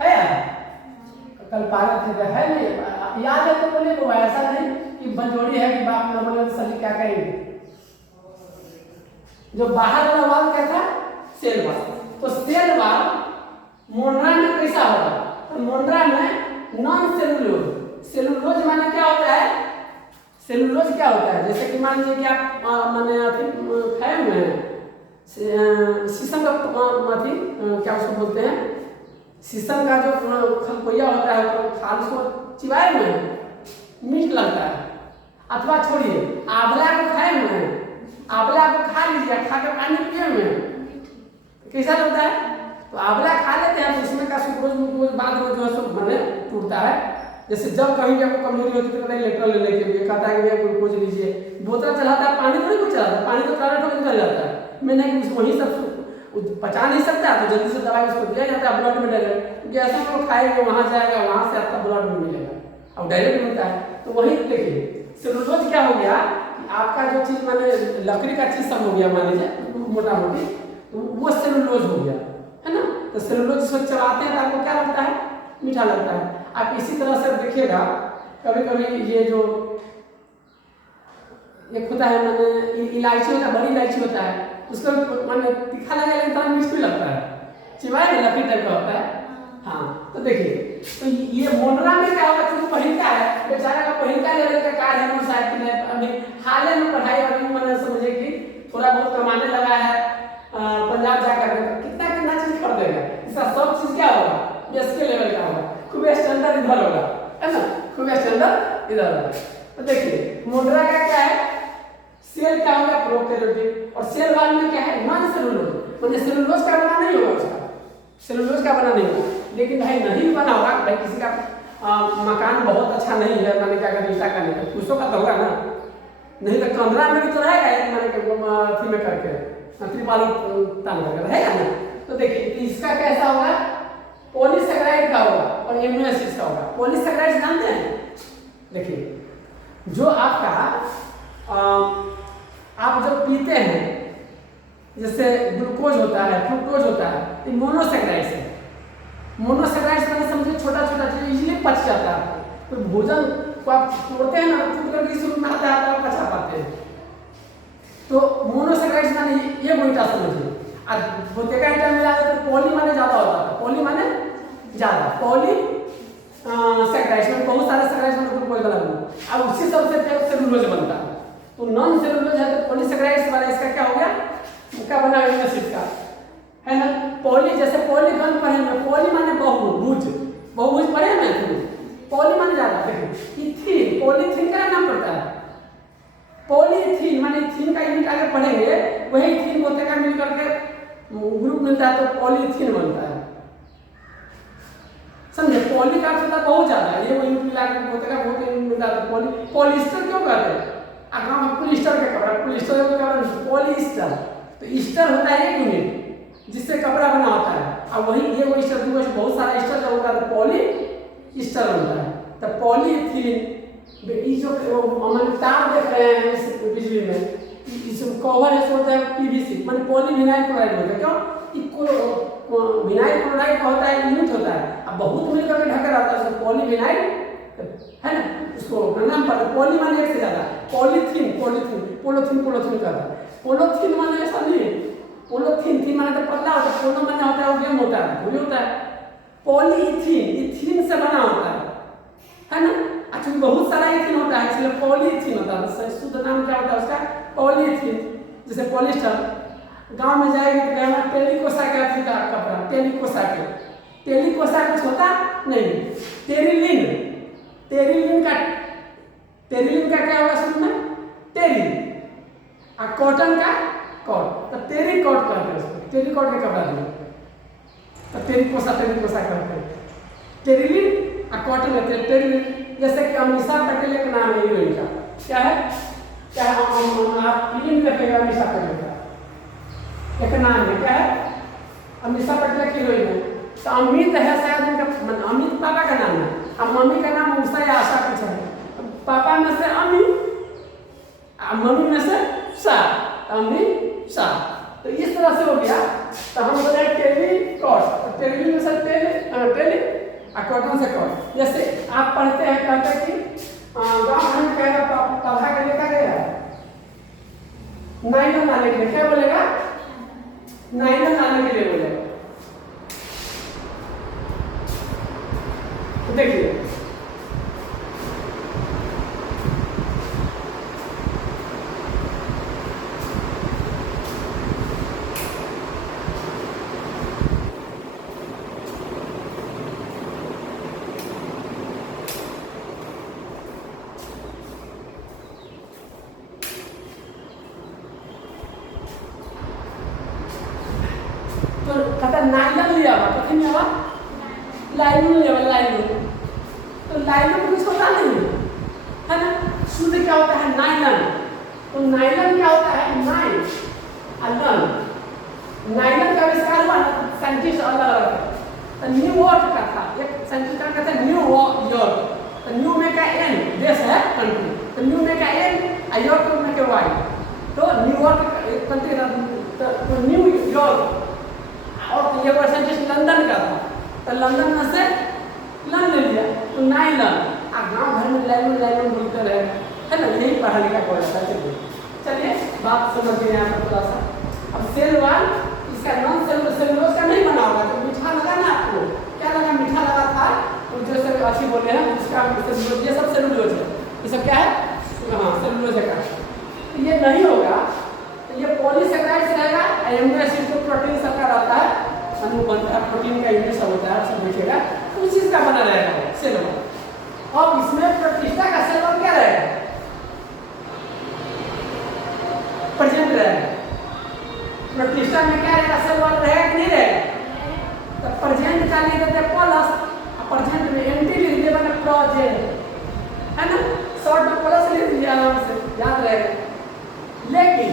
है, कल पारा थे है नहीं, याद है तो बोले वो, ऐसा नहीं कि बंजोड़ी है कि बाप नॉर्मल सभी क्या कहेंगे। जो बाहर वाला वाल क्या था, सेल वाल। तो सेल वाल मोनरा में कैसा होगा, तो मोनरा में नॉन सेलुलोज, सेलुलोज माने क्या होता है, सेलुलोज क्या होता है, जैसे कि मान लीजिए कि आप माने खाए हुए हैं शीशम का क्या उसको बोलते हैं, शीशम का जो खलकोया होता है खाल उसको चिबाए हुए हैं, मीठ लगता है। अथवा छोड़िए आंवला को खाए हुए हैं, आंवला को खा लीजिए, खा कर पानी पिए हुए हैं, कैसा लगता है। तो आंवला खा लेते हैं तो उसमें का सुक्रोज बाद में जो है मैंने टूटता है। जैसे जब कहीं भी आपको कमजोरी होती है तो कहता है लेटर लेने के लिए, कहता है कि भैया ग्लूकोज लीजिए, बोतल चलाता है, पानी थोड़ी कुछ चलाता है, पानी तो टॉयलेट में निकल जाता है, मैंने वही सब पचा नहीं सकता तो जल्दी से दवाई उसको दिया जाता है, ब्लड में डायरेक्ट, क्योंकि ऐसा लोग खाएंगे वहाँ जाएगा, वहाँ से आपका ब्लड में मिलेगा और डायरेक्ट मिलता है। तो वही देखिए सेलुलोज क्या हो गया कि आपका जो चीज मैंने लकड़ी का चीज सब हो गया, मान लीजिए मोटा मोटी, तो वो सेलुलोज हो गया, है ना। तो सेलुलोज जिसको चलाते हैं तो आपको क्या लगता है, मीठा लगता है। आप इसी तरह से देखिएगा कभी कभी ये जो एक होता है मैंने इलायची होता है, बड़ी इलायची होता है, उसको मैंने तीखा लगा लेकिन थोड़ा मीठ भी लगता है, चिबाए में लकड़ी टाइप का होता है। हाँ तो देखिए तो ये मोनरा में क्या होगा, क्योंकि पहिलका है बेचारा का, पहिलका लेवल का कार है, मोटरसाइकिल है, अभी हाल ही में पढ़ाई वाली मैंने समझे कि थोड़ा बहुत कमाने लगा है, पंजाब जाकर कितना चीज खरीदेगा, इसका सब चीज क्या होगा, बेस के लेवल का होगा, खूब स्टैंडर्ड इधर होगा, है ना, खूब स्टैंडर्ड इधर होगा। तो देखिए मोनरा का क्या है, सेल क्या होगा प्रोकैरियोटिक, और सेल वाल में क्या है नॉन सेलुलोज, मतलब सेलुलोज का बना नहीं होगा, उसका सेलुलोज का बना नहीं होगा। लेकिन भाई नहीं बना होगा, भाई किसी का मकान बहुत अच्छा नहीं है, मैंने क्या कर ईटा का नहीं, कुछों का तो होगा ना, नहीं तो कमरा में भी तो रहेगा एक मैंने थी में करके त्रिपाल तान करके रहेगा ना। तो देखिए इसका कैसा होगा, पॉलीसेकेराइड का होगा और एमिनो एसिड्स का होगा। पॉलीसेकेराइड जानते हैं, देखिए जो आपका आप जब पीते हैं जैसे ग्लूकोज होता है, फ्रुक्टोज होता है, ये मोनोसेकेराइड्स है। मोनोसेकेराइड्स मैंने समझे छोटा छोटा चीज इजीली पच जाता है, तो भोजन को आप तोड़ते हैं ना, टूट करके शुरू में आता है, आप पचा पाते हैं। तो मोनोसेकेराइड्स माने ये गोइटा समझिए, और बोटेकाइटा मिला तो पॉली माने ज्यादा होता है, पॉली माने ज्यादा, पॉली सेकेराइड्स में बहुत सारे सेकेराइड्स में ग्लूकोज बना हुआ, अब उसी सबसे फिर सेलुलोज बनता है। तो नॉन सेलुलोज है तो पॉलीसेकेराइड्स वाला इसका क्या हो गया, क्या बना एमिनो एसिड का, है ना। पॉली जैसे पॉलीगन पढ़ेंगे, पॉली माने बहुभुज, बहुभुज पढ़े ना, पॉली माने ज्यादा, देखिए इथीन, पॉलीथीन का नाम पड़ता है, पॉलीथीन माने थीन का यूनिट आगे पढ़ेंगे, वही थीन बोलते का मिल करके ग्रुप मिलता है तो पॉलीथीन बनता है, समझे। पॉली का अर्थ बहुत ज्यादा है, ये यूनिट मिला के बोलते का बहुत यूनिट मिलता है। पॉली पॉलिस्टर क्यों कहते हैं, अगर हम पॉलिस्टर का कपड़ा, पॉलिस्टर का कपड़ा पॉलिस्टर, तो ईस्टर होता है एक यूनिट जिससे कपड़ा बना होता है, और वही ये वो ईस्टर बहुत सारा ईस्टर जो होता है तो पॉली ईस्टर बनता है। तो पॉलीथीन जो हम तार देख रहे हैं इस बिजली में, इस कवर है होता है पीवीसी माने पॉलीविनाइल क्लोराइड होता है, क्यों विनाइल क्लोराइड का होता है यूनिट होता है, अब बहुत मिलकर के ढका रहता है, उसको पॉलीविनाइल है ना, उसको नाम पड़ता है। पॉली माने एक से ज्यादा, पॉलीथीन पोलोथीन पोलोथीन कहता है, पोलोथीन माने ऐसा नहीं है, पोलोथीन थीन माने तो पतला होता है, पोलो माने होता है वो गेम होता है, पूरी होता है। पॉलीइथीन इथीन से बना होता है ना, अच्छा बहुत सारा इथीन होता है इसलिए पॉलीइथीन होता है, शुद्ध नाम क्या होता है उसका, पॉलीइथीन। जैसे पॉलिस्टर गांव में जाएगी तो कहना टेलीकोसा का कपड़ा, टेलीकोसा कुछ होता है नहीं। टेरिलिन, टेरिलिन का क्या होगा शुरू में? टेरी। और कॉटन का कॉट, तो टेरी कॉट कहते हैं उसको, टेरी कॉट का कपड़ा दिया तो टेरी कोसा कहते हैं। टेरिलिन और कॉटन कहते हैं टेरिलिन। जैसे कि अमीषा पटेल एक नाम है हीरोइन का, क्या है? क्या है? आप फिल्म देखेगा अमीषा पटेल का एक नाम है, क्या है? अमीषा पटेल की हीरोइन है। तो अमित है शायद उनका, अमित पापा का नाम है, अब मम्मी का नाम उषा या आशा कुछ है। पापा में से अमी, मम्मी में से सा, अमी सा, तो इस तरह से हो गया। तो हम बोले टेली कॉट, तो टेली में से टेली और कॉटन से कॉट। जैसे आप पढ़ते हैं, कहते हैं कि गाँव में कहेगा पौधा के लिए क्या कहेगा? नाइलॉन लाने के लिए, क्या बोलेगा? नाइलॉन लाने के लिए बोलेगा। तो देखिए तो कहता नाइलॉन लिया हुआ, तो नहीं हुआ लाइलॉन लिया हुआ, लाइलॉन। तो लाइलॉन कुछ पता नहीं है ना, शुद्ध क्या होता है? नाइलॉन। तो नाइलॉन क्या होता है? Nine Alan. नाइलॉन का आविष्कार हुआ साइंटिस्ट अलग अलग है। तो न्यू यॉर्क का था एक साइंटिस्ट का, कहता है न्यू यॉर्क। तो न्यू में का एन देश है, कंट्री, तो न्यू में का एन और यॉर्क में का वाई, तो न्यू यॉर्क कंट्री। तो न्यू यॉर्क और ये साइंटिस्ट लंदन का था, तो लंदन में से लन ले लिया, तो नाइलॉन। गाँव घर में लाइलॉन बोलते रहे, है ना, यही पढ़ा लिखा हो जाता है। चलिए बात समझ गए यहाँ पर थोड़ा सा। अब सेलवान, इसका नॉन सेलुलोज का नहीं बना होगा, तो मीठा लगा ना आपको, क्या लगा? मीठा लगा था, तो जैसे अच्छी बोले हैं उसका सेलुलोज, ये सब सेलुलोज है, ये सब क्या है? हाँ सेलुलोज है का। तो ये नहीं होगा, तो ये पॉलीसेकेराइड्स रहेगा, एमिनो एसिड को प्रोटीन सबका रहता है, अणु बनता है, प्रोटीन का यूनिट सब होता है, सब देखिएगा, तो उस चीज का बना रहेगा सेल वॉल। अब इसमें प्रतिष्ठा का सेल वॉल क्या रहेगा? प्रेजेंट रहेगा। प्रतिष्ठा में क्या रहेगा? सेल वॉल रहेगा कि नहीं रहेगा? तो प्रेजेंट का लिख देते हैं प्लस, और प्रेजेंट में एंटी लिख दिया मैंने प्रेजेंट, है ना, शॉर्ट में प्लस लिख दिया, आराम से याद रहेगा। लेकिन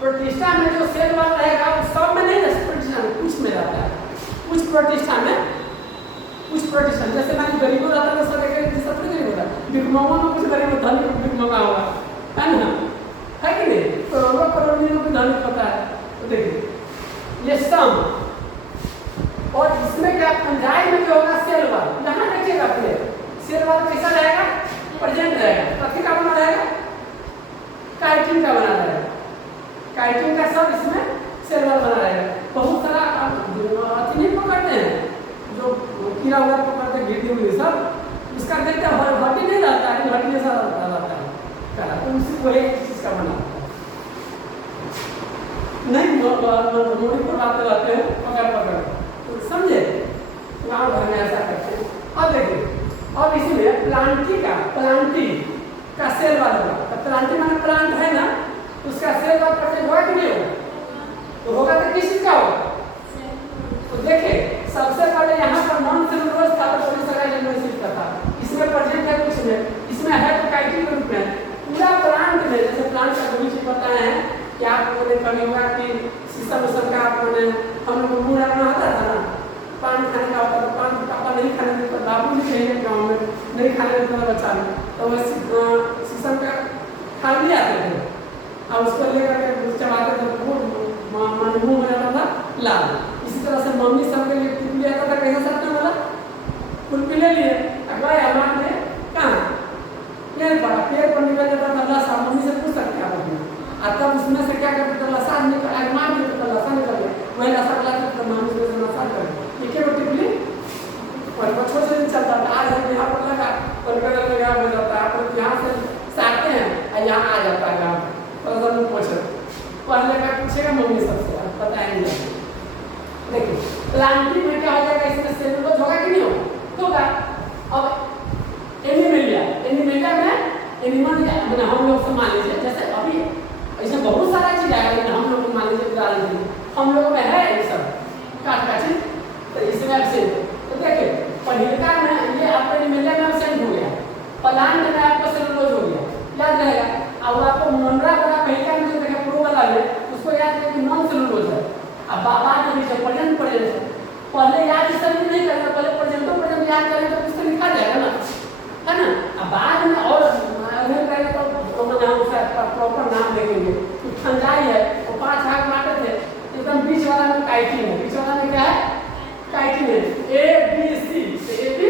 प्रतिष्ठा में जो सेल वॉल रहेगा वो सब में नहीं रहता, प्रतिष्ठा में कुछ में रहता है, कुछ प्रतिष्ठा में, कुछ प्रतिष्ठा जैसे मान गरीबों रहता है, सब एक सब नहीं होता, भिखमंगा में कुछ गरीब धनी भिखमंगा होगा, है ना, है कि नहीं? करोड़ों करोड़ों में धनी होता है। तो देखिए ये सम, और इसमें क्या पंजाब में क्या होगा? Cell wall. यहाँ देखिएगा अपने सेल वॉल कैसा रहेगा? प्रेजेंट रहेगा। कथी का बना रहेगा? काइटिन का बना रहेगा, काइटिन का सब इसमें सेल वॉल बना रहेगा। बहुत सारा अति नहीं पकड़ते हैं, जो कीड़ा हुआ पकड़ते गिरती सब, उसका देखते हैं हड्डी नहीं रहता है, हड्डी जैसा रहता है कला, तो उसी को एक चीज का बना नहीं मोड़ी पर आते रहते हैं पकड़, तो समझे? गाँव घर में ऐसा करते हैं। अब देखिए, अब इसमें प्लांटी का सेल वॉल होगा, तो प्लांटी माने प्लांट है ना, उसका सेल वॉल प्रेजेंट होगा कि नहीं होगा? तो होगा तो किस चीज का होगा? तो देखिए सबसे पहले यहाँ पर नॉन सेलुलोज था, तो पॉलीसेकेराइड एमिनो एसिड का था, इसमें प्रेजेंट है कुछ में, इसमें है तो काइटिन के रूप में। पूरा प्लांट में, जैसे प्लांट का जो चीज बताए हैं कि आपको कभी होगा कि शीशम का आपने हम लोग मुँह रखना होता था ना, पान खाने का होता था, पान पापा नहीं खाने देते, बाबू जी कहेंगे गाँव में नहीं खाने देते बच्चा में, तो वह शीशम का खा भी आते थे, और उसको लेकर के चबाते थे, मुँह में जाता था लाल। इसी तरह से मम्मी सब के लिए कुल्फी आता था, कैसा सकते वाला कुल्फी ले लिए, अगला हमारे लिए कहाँ पेड़ पर निकल जाता था लसा, मम्मी से पूछ सकते आप अपने, और तब उसमें से क्या करते थे? लसा निकल, अगमान देते थे, लसा निकल गया, वही लसा लाते थे, मम्मी से लसा कर एक ही टिकली और बच्चों से चलता था। आज हम यहाँ पर लगा कलकत्ता में यहाँ हो जाता है, आप यहाँ से साटते हैं और यहाँ आ जाता है गाँव, तो पूछे पहले का पूछेगा मम्मी सबसे, पता नहीं। देखिए प्लांटी में क्या हो जाएगा? इसमें सेलुलोज होगा कि नहीं होगा? होगा। एनिमल मैंने हम लोग से मान लीजिए, जैसे अभी ऐसे बहुत सारा चीज आएगा, लेकिन हम लोग मान लीजिए उदाहरण के लिए हम लोगों में है ये सब काट का चीज, तो इसमें एब्सेंट। तो देखिए पहिलका में ये आपके एनिमलिया में एब्सेंट हो गया, प्लांट में आपको सेलुलोज हो गया, याद रहेगा। अब आपको मोनरा वाला पहिलका में जो देखा प्रो वाला में उसको याद रखिए कि नॉन सेलुलोज है। अब बाद में नीचे प्रेजेंट पहले याद इस तरह नहीं करेंगे, पहले प्रेजेंट याद करेंगे तो कुछ तो लिखा जाएगा ना, है ना। अब बाद में और अगर करेंगे तो नाम से प्रॉपर नाम देखेंगे। तो फंजाई है वो 5 भाग बांटे थे, एकदम बीच वाला में काइटिन है, बीच वाला में क्या है काइटिन है, A B C, A B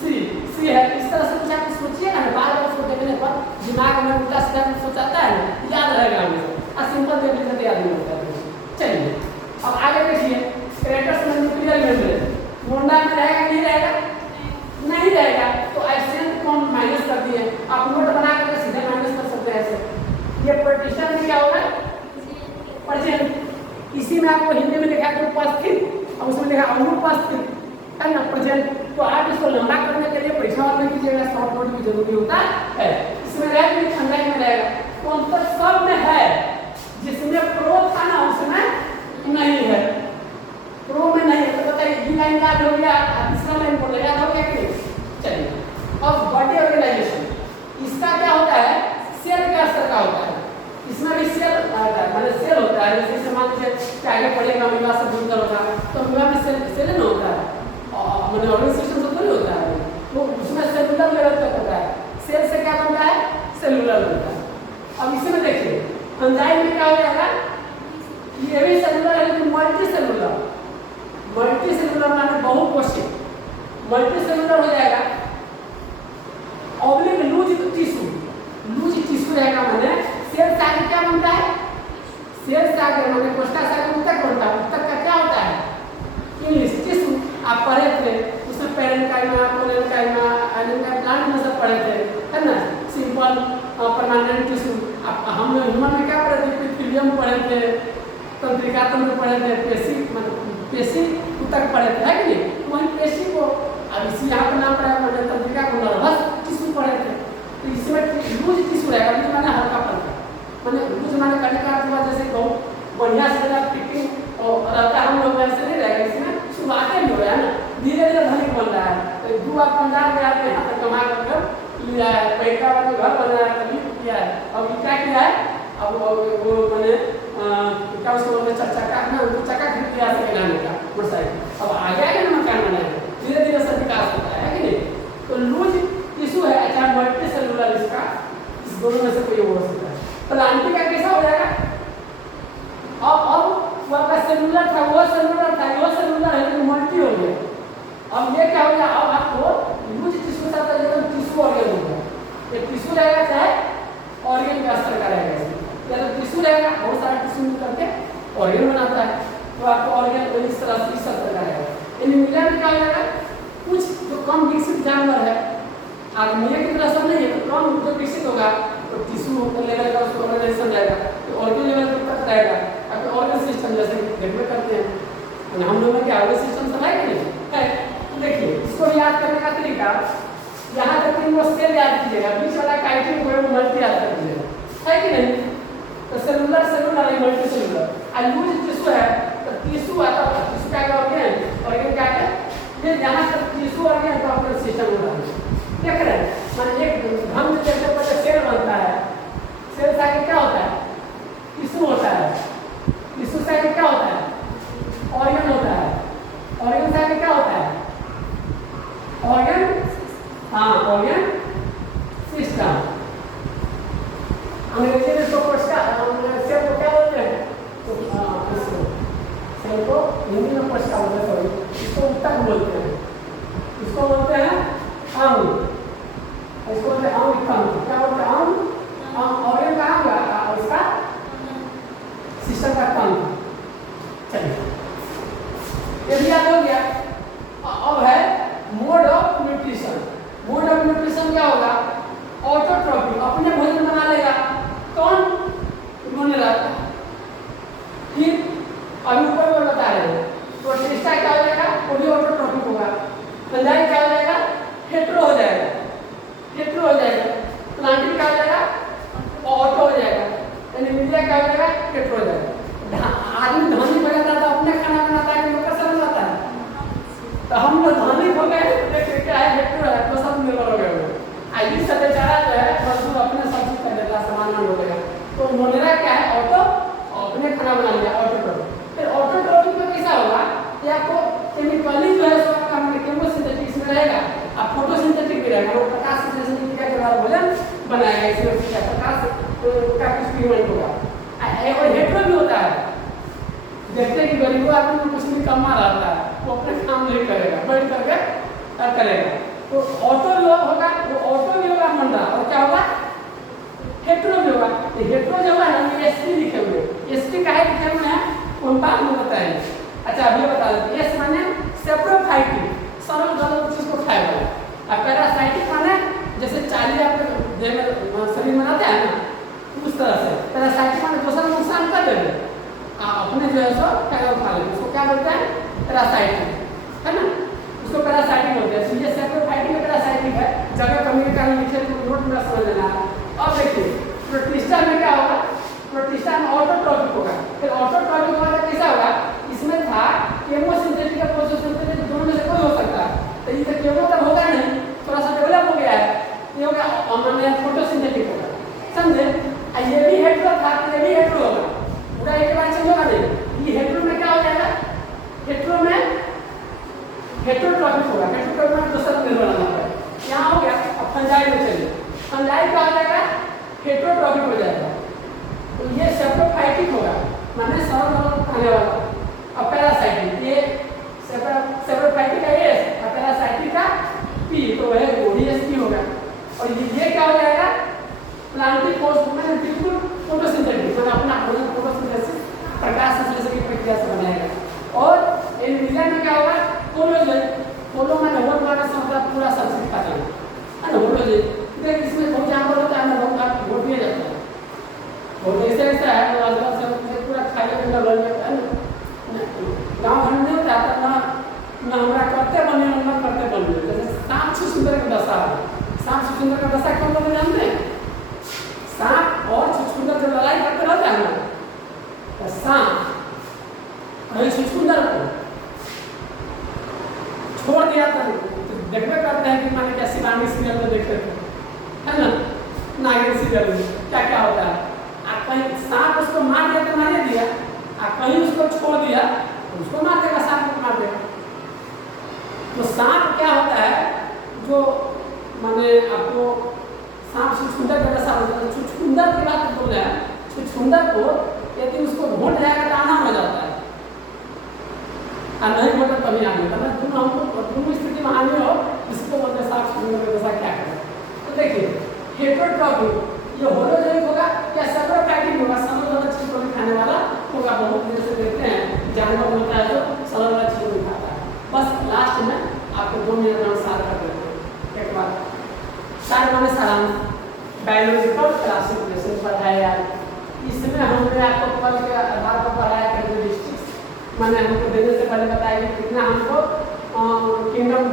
C है। इस तरह से कुछ आप सोचिए ना, बार बार उसको देखने पर दिमाग में उल्टा सीधा सोचाता है ना, याद रहेगा हमेशा। और सिंपल देख लीजिए तो याद नहीं होता है। चलिए अब आगे देखिए, स्क्लेरोटस में न्यूक्लियर मेम्ब्रेन मोंडा में रहेगा नहीं रहेगा, नहीं रहेगा। तो एब्सेंट को हम माइनस कर दिए, आप नोट बना करके सीधे माइनस कर सकते हैं ऐसे। ये पार्टीशन में क्या होगा प्रेजेंट, इसी में आपको हिंदी में लिखा है उपस्थित और उसमें लिखा अनुपस्थित, है ना प्रेजेंट। तो आप इसको लंबा करने के लिए परीक्षा में कीजिएगा, शॉर्ट नोट की जरूरी होता है। इसमें रहेगा कि ठंडाई में रहेगा, तो अंतर सब में है, जिसमें प्रो था ना उसमें नहीं है, प्रो में नहीं है। तो बताइए ये लाइन याद हो गया, तीसरा लाइन बोल याद हो गया कि चलिए। अब बॉडी ऑर्गेनाइजेशन इसका क्या होता है, सेल के स्तर का होता है। इसमें भी सेल माने सेल होता है, जैसे मान लीजिए आगे पढ़ेगा अमीबा से जुड़कर होगा, तो अमीबा में सेल नहीं होता है, माने ऑर्गेनाइजेशन सब नहीं होता है, तो उसमें सेलुलर लेवल तक होता है। सेल से क्या बनता है, सेलुलर बनता है। अब इसमें देखिए फंजाई में क्या हो जाएगा, ये भी सेलुलर है लेकिन मल्टी सेलुलर माने बहुकोषीय, मल्टी सेलुलर हो जाएगा। ऑब्लिक लूज टिश्यू रहेगा, माने सेल से आगे क्या बनता है, सेल से आगे माने कोशिका से आगे ऊतक बनता है। ऊतक का क्या होता है, इंग्लिश टिश्यू आप पढ़े थे, उसमें पेरेन्काइमा, कोलेन्काइमा, एनेन्काइमा प्लांट में सब पढ़े थे, है ना। सिंपल परमानेंट टिश्यू हम ह्यूमन में क्या पढ़े थे, एपिथेलियम पढ़े थे, तंत्रिका तंत्र पढ़े थे, पेशी ऊतक पढ़े थे, है कि नहीं। वही पेशी को अब इसी यहाँ पर नाम पड़ा मैंने तंत्रिका को नर्वस टिश्यू पढ़े थे। तो इसमें लूज टिश्यू रहेगा, लूज माने हल्का पड़ता, माने लूज माने करने का अर्थ हुआ जैसे बहुत बढ़िया से फिटिंग और रहता है, हम लोग वैसे नहीं रहेगा। इसमें शुरुआत में हो रहा है ना, धीरे धीरे धनिक बन रहा है। तो दू आप पंजाब में आते यहाँ तक कमा कर लिया है, पैसा वाला घर बनाया तभी किया है। अब क्या किया है, अब वो मैंने क्या उसको बोलते चक्का ना, चक्का खरीद लिया सके लाने का मोटरसाइकिल। अब आगे आगे ना मकान बनाए, धीरे धीरे सब विकास होता है कि नहीं। तो लूज टिश्यू है, अच्छा मल्टी सेलुलर, इसका इस दोनों में से कोई हो सकता है। प्लांटी का कैसा हो जाएगा, अब वो आपका सेलुलर था, वो सेलुलर था, वो सेलुलर है लेकिन मल्टी हो गया। अब ये क्या हो गया, अब आपको लूज टिश्यू था तो एकदम टिश्यू ऑर्गन हो गया। ये टिश्यू रहेगा चाहे ऑर्गन का स्तर का रहेगा, या तो टिश्यू रहेगा, बहुत सारा टिश्यू करके ऑर्गन बनाता है, तो आपको ऑर्गन इस तरह से इस स्तर का रहेगा। एनिमलिया में क्या हो जाएगा, कुछ जो कम विकसित जानवर है, आदमी की तरह सब नहीं है, तो कम जो विकसित होगा तो टिश्यू लेवल का उसको ऑर्गेनाइजेशन रहेगा, तो ऑर्गन लेवल तक रहेगा। अब ऑर्गन सिस्टम जैसे डेवलप करते हैं हम लोग में, क्या ऑर्गन सिस्टम सब है कि नहीं है। देखिए इसको याद करने का तरीका, यहाँ तक तीन वो सेल याद कीजिएगा, बीच वाला काइटिन को मल्टी याद कर दीजिएगा, है कि नहीं। तो सेलुलर सेलुलर है, मल्टी सेलुलर। और लूज टिश्यू है तो टिश्यू आता है, टिश्यू क्या ऑर्गन, ऑर्गन क्या है, फिर यहाँ तक टिश्यू ऑर्गन तो अपना सिस्टम होता है, देख रहे हैं। माने एक हम जैसे पहले सेल बनता है, सेल से आगे क्या होता है, टिश्यू होता है, टिश्यू से आगे क्या होता है, ऑर्गन होता है, ऑर्गन से आगे क्या होता है, ऑर्गन, हाँ ऑर्गन सिस्टम। अंग्रेजी में इसको सेल को क्या बोलते हैं, तो सेल को हिंदी में कोशिका बोलते हैं, सॉरी इसको ऊतक बोलते हैं, इसको बोलते हैं अंग, इसको बोलते हैं अंग, क्या बोलते हैं अंग, ऑर्गन कहाँ गया और इसका सिस्टम का तंत्र। चलिए ये भी याद हो गया। अब है mode of nutrition. Mode of nutrition क्या होगा, ऑटोट्रॉफी, अपने भोजन बना लेगा। कौन का कुछ पेमेंट होगा। और हेट्रो भी होता है, देखते हैं कि गरीब आदमी में कुछ नहीं कमा रहता है, वो अपने काम नहीं करेगा, बैठ करके करेगा। तो ऑटो भी होगा, वो ऑटो भी होगा मंडा, और क्या होगा हेट्रो भी होगा। हेट्रो जो है ना ये एसटी लिखे हुए, एसटी का है लिखे हुए हैं उन बात में बताएंगे। अच्छा अभी बता देते हैं, एस माने सेप्रोफाइटिक, सरल गलत चीज को खाए वाला, और पैरासाइटिक माने जैसे चाली आपके शरीर में आता है ना उस तरह से। पैरासाइटिक माने दूसरा नुकसान कर देंगे, अपने जो है सो क्या खा लेंगे, उसको क्या बोलते हैं पैरासाइटिक, है ना, उसको पैरासाइटिक बोलते हैं। ये सेप्रोफाइटिक पैरासाइटिक है, जगह कमी के कारण लिखे तो नोट में समझ लेना। अब देखिए प्रोटिस्टा में क्या होगा, प्रोटिस्टा में ऑटोट्रॉपिक होगा। फिर ऑटोट्रॉपिक होगा कैसा होगा, इसमें था केमोसिंथेटिक या फोटोसिंथेटिक, दोनों में से कोई हो सकता है। तो ये तो केमो तक होगा नहीं, थोड़ा सा डेवलप हो गया है, ये हो गया माने फोटोसिंथेटिक होगा, समझे। ये भी हेट्रो था, ये भी हेट्रो होगा, पूरा एक बार चेंज होगा नहीं। ये हेट्रो में क्या हो जाएगा, हेट्रो में हेट्रोट्रॉपिक होगा, हेट्रोट्रॉपिक में दूसरा निर्भर रहना पड़ेगा। यहाँ हो गया। अब फंजाई में चलिए, फंजाई क्या हो जाएगा, हेट्रोट्रॉपिक हो जाएगा। तो ये सेप्रोफाइटिक होगा, माने सरल खाने वाला। अब पैरासाइटिक, ये सेप्रोफाइटिक का एस और पैरासाइटिक का पी, तो वह ओडीएसपी होगा। और ये क्या हो जाएगा, प्लांटिक कोर्स में बिल्कुल फोटोसिंथेटिक, मतलब अपना फोटोसिंथेसिस प्रकाश संश्लेषण की प्रक्रिया से बनाएगा। और इन विलयन में क्या होगा, कोलोजेन, कोलो माने होल वाला शब्द पूरा संस्कृत का है ना, कोलोजेन। देख इसमें बहुत जानवर होता है ना, बहुत वोट दिया जाता है, और ऐसे ऐसा है तो आजकल से पूरा खाली में लग जाता है ना, गाँव घर में नहीं जाता ना, ना हमारा करते बने ना करते बने। जैसे सांप छुछुंदर का दशा है, सांप छुछुंदर का दशा क्यों बोलते जानते हैं, सांप और छुछुंदर जब लड़ाई करते रहते हैं ना, तो सांप और छुछुंदर को छोड़ दिया था। तो देखते करते हैं कि मैंने क्या शिवानी सीरियल में देखते थे, है ना, नागिन सीरियल में क्या क्या होता है, कहीं सांप उसको मार दिया तो मार दिया, कहीं उसको छोड़ दिया तो उसको मार देगा, सांप को मार देगा। तो सांप क्या होता है, जो माने आपको सांप छुछुंदर का दशा होता है, छुछुंदर की बात बोल रहे हैं, छुछुंदर को यदि उसको घोंट जाएगा तो आना हो जाता है, और नहीं घोटा कभी आने का, दोनों हमको दोनों स्थिति में आने हो, इसको बोलते सांप छुछुंदर का दशा क्या करें। तो देखिए हेट्रोट्रॉपिक ये होलोजेनिक होगा या सेप्रोफाइटिक होगा, सरल वाला चीज को खाने वाला होगा। बहुत देर से देखते हैं जानवर होता है तो सरल वाला चीज को खाता है। बस लास्ट में आपको 2 मिनट में सार कर देते हैं। एक बार सार माने सारांश, बायोलॉजिकल क्लासिफिकेशन पढ़ाया, इसमें हमने आपको कल के आधार पर पढ़ाया कैरेक्टरिस्टिक्स, मैंने हमको देने से पहले बताया कि कितना हमको किंगडम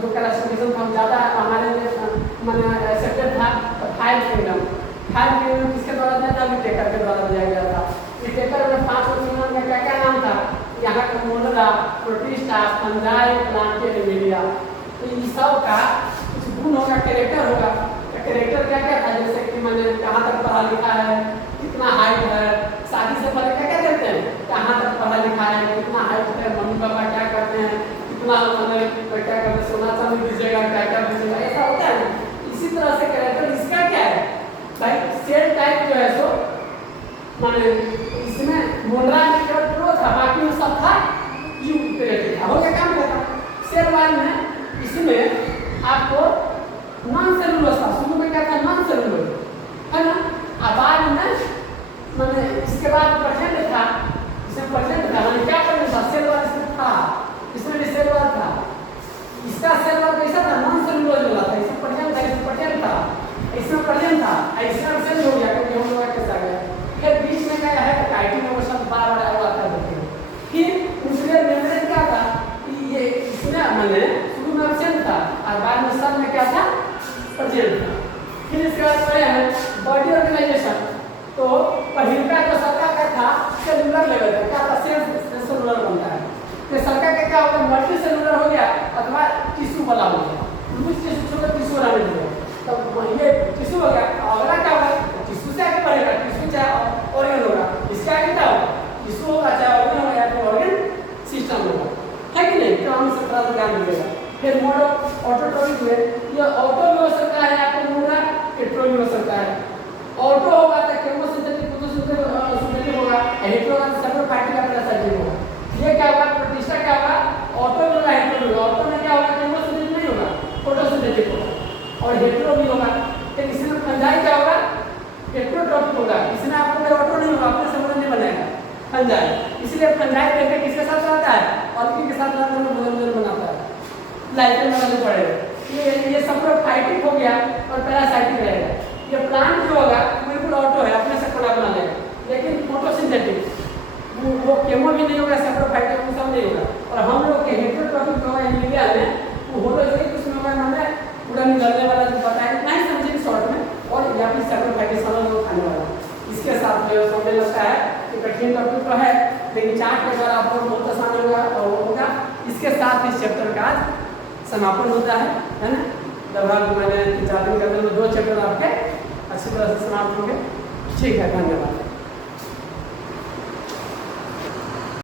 जो क्लासिफिकेशन था ज़्यादा हमारे लिए मैंने एक्सेप्टेड था। 5 किंगडम किसके द्वारा दिया था, विटेकर के द्वारा दिया गया था। विटेकर में 5 किंगडम में क्या क्या नाम था, यहाँ का मोलरा, प्रोटिस्टा, फंजाई, प्लांटेड, एमिलिया। तो ये सब का कुछ गुण होगा, कैरेक्टर होगा। कैरेक्टर क्या क्या था, जैसे कि मैंने कहाँ तक पढ़ा लिखा है, कितना हाइट है, शादी से पहले क्या क्या करते हैं, कहाँ तक पढ़ा लिखा है, कितना हाइट है, मम्मी पापा क्या करते हैं, कितना मैंने क्या करते हैं, सोना चांदी दीजिएगा, क्या क्या दीजिएगा, ऐसा होता है। इसी तरह से कैरेक्टर इसका क्या है भाई, सेल टाइप जो है सो माने इसमें मोलरा में केवल प्रो था, बाकी में सब था यू क्रिएटिव था, हो गया काम करता। सेल वाइज में इसमें आपको नॉन सेलुलोज था, शुरू में क्या था नॉन सेलुलोज, है ना, अब बाद में मैंने इसके बाद प्रेजेंट था, इसमें प्रेजेंट था, मैंने क्या प्रेजेंट था, सेल वाइज इसमें था, इसमें भी सेल वाइज था। इसका सेल वाइज कैसा था, नॉन सेलुलोज वाला था, इसमें प्रेजेंट था, इसमें प्रेजेंट था, इसमें प्रेजेंट था, इसमें सेल हो गया क्योंकि हम लोग कैसा गया। फिर बीच में क्या है तो काइटिन में सब बार-बार आया था देखिए। फिर न्यूक्लियर मेम्ब्रेन क्या था, ये इसमें मैंने शुरू में एब्सेंट था और बाद में सब में क्या था प्रेजेंट था। फिर इसके बाद पढ़े हैं बॉडी ऑर्गेनाइजेशन, तो पहिलका जो सरका का था सेलुलर लेवल पे क्या था, सेलुलर बनता है, तो सरका का क्या होगा मल्टी सेलुलर हो गया अथवा टिश्यू वाला हो गया, कुछ टिश्यू छोटा टिश्यू वाला मिल गया, तब ये टिश्यू हो गया। अगला क्या होगा, टिश्यू से आगे बढ़ेगा, टिश्यू चाहे ऑर्गन होगा, इसके आगे क्या होगा, टिश्यू होगा चाहे ऑर्गन होगा या तो ऑर्गन सिस्टम होगा, है कि नहीं, तो हमें सब तरह से ज्ञान मिलेगा। फिर मोड ऑफ ऑटोट्रॉपिक में ये ऑटो भी हो सकता है, आपको मोड हेट्रो भी हो सकता है, ऑटो होगा तो केमोसिंथेटिक फोटोसिंथेटिक होगा, हेटेरो होगा तो सैप्रोफाइटिक या पैरासाइटिक होगा। ये क्या होगा, प्रतिष्ठा क्या होगा, ऑटो में होगा, हेटेरो में होगा। ऑटो में क्या होगा, केमोसिंथेटिक नहीं होगा, फोटोसिंथेटिक होगा और हेटेरो भी होगा। तो इसमें फंजाई क्या होगा, हेटेरोट्रॉपिक होगा। इसमें आपको ऑटो नहीं होगा, अपने संबंध नहीं बनाएगा फंजाई। इसलिए फंजाई देखते किसके साथ आता है, ऑर्किड के साथ आता है, भोजन बनाता है, लाइटर बनाने पड़ेगा। ये सैप्रोफाइटिक हो गया और पैरासाइटिक रहेगा। ये प्लांट जो होगा बिल्कुल ऑटो है, अपने से कोड़ा बना लेगा। लेकिन फोटोसिंथेटिक वो केमो भी नहीं होगा, सैप्रोफाइटिक वो सब नहीं होगा। और हम लोग के हेटेरोट्रॉपिक जो है मीडिया में वो होलोजोइक उसमें होगा, हमें पूरा निकलने वाला जो पता है इतना ही समझेंगे शॉर्ट में। और या फिर सैप्रोफाइटिक समझ लो खाने वाला। इसके साथ जो समझने लगता है कि कठिन टॉपिक तो है, लेकिन चार्ट के द्वारा आपको बहुत आसान होगा। इसके साथ इस चैप्टर का समापन होता है ना। लगभग मैंने 3-4 दिन के अंदर में 2 चैप्टर आपके अच्छी तरह से समाप्त होंगे। ठीक है, धन्यवाद।